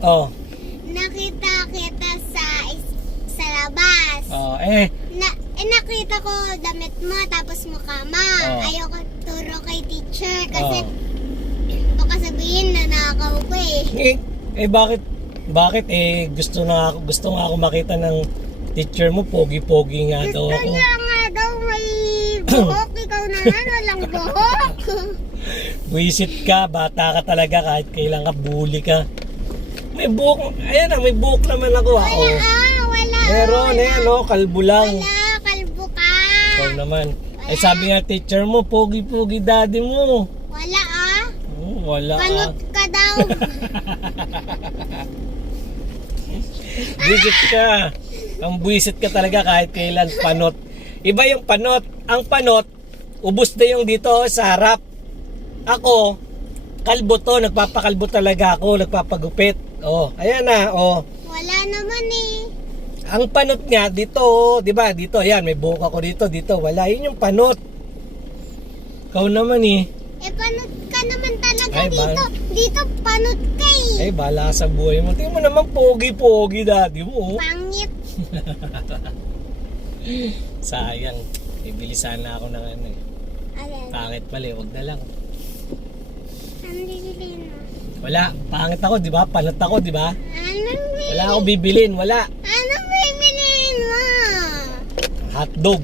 Oh. Nakita kita sa labas. Oh, Nakita ko damit mo tapos mukha mo. Oh. Ayoko turo kay teacher kasi baka sabihin na nakaw ko bakit? Bakit gusto nga ako makita ng teacher mo, pogi-pogi nga daw Gusto ako. niya nga daw may buhok. Ikaw naman walang buhok. Buisit ka, bata ka talaga kahit kailan ka, bully ka. May buhok, ayan na, may buhok naman ako. Wala. Meron kalbo lang. Wala, kalbo ka. Ikaw naman. Ay sabi nga teacher mo, pogi-pogi daddy mo. Wala Wala Panot ka daw. Buisit ka. Ang buisit ka talaga kahit kailan, panot. Iba yung panot. Ang panot, ubos na yung dito sa harap. Ako, kalbo to, nagpapakalbo talaga ako, nagpapagupit. Ayan na, Wala naman Ang panot nga dito, 'di ba? Dito, ayan, may buhok ako dito, wala. Yun yung panot. Ikaw naman panot ka naman talaga Ay, dito. Dito panot ka Ay, bala sa buhay mo. Tingnan mo naman, pogi-pogi daddy mo. Pangit. Sayang. Bibili sana ako ng Alin? Pangit pala, wag na lang. Anong bibiliin mo? Wala, pangit ako, 'di ba? Panot ako, 'di ba? Anong Wala akong bibilin, wala. Anong bibiliin mo? Hotdog.